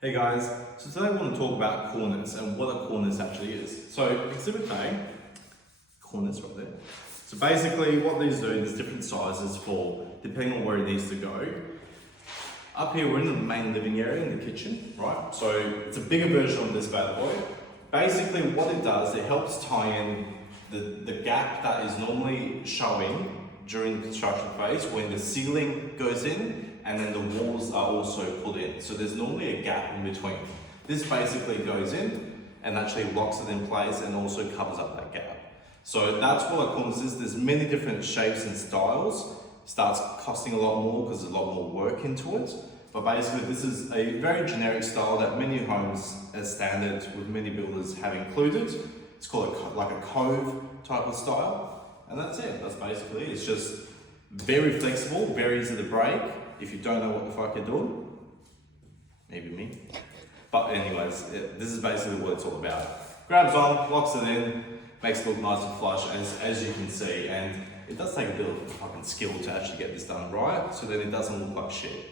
Hey guys, so today I want to talk about cornice and what a cornice actually is. So exhibit A, cornice right there. So basically what these do, there's different sizes for, depending on where it needs to go. Up here we're in the main living area in the kitchen, right? So it's a bigger version of this bad boy. Basically what it does, it helps tie in the gap that is normally showing during the construction phase when the ceiling goes in and then the walls are also put in. So there's normally a gap in between. This basically goes in and actually locks it in place and also covers up that gap. So that's what a cornice is. There's many different shapes and styles. It starts costing a lot more because there's a lot more work into it. But basically this is a very generic style that many homes as standard with many builders have included. It's called like a cove type of style. And that's it, that's basically it. It's just very flexible, very easy to break. If you don't know what the fuck you're doing, maybe me. But anyways, this is basically what it's all about. Grabs on, locks it in, makes it look nice and flush as you can see. And it does take a bit of fucking skill to actually get this done right, so that it doesn't look like shit.